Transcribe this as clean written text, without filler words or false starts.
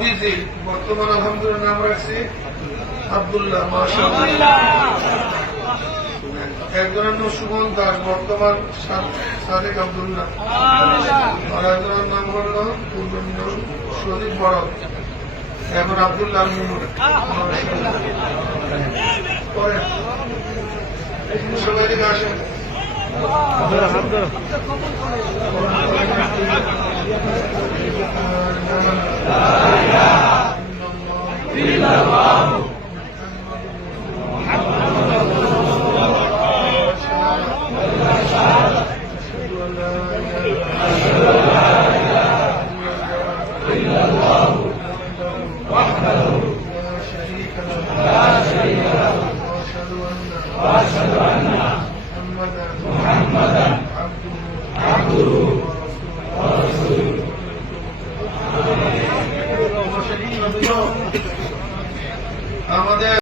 অভিজিৎ, বর্তমান আলহামদুলিল্লাহ নাম রাখছি আব্দুল্লাহ, মাশাআল্লাহ। একজনের নাম সুমন দাস, বর্তমান সাদেক আব্দুল্লাহ। আর একজনের নাম হল শরীফ বড়, এখন আব্দুল্লাহ মুনুর। সবাই দিকে আসেন। وأشهد أن محمدا عبده ورسوله। আমাদের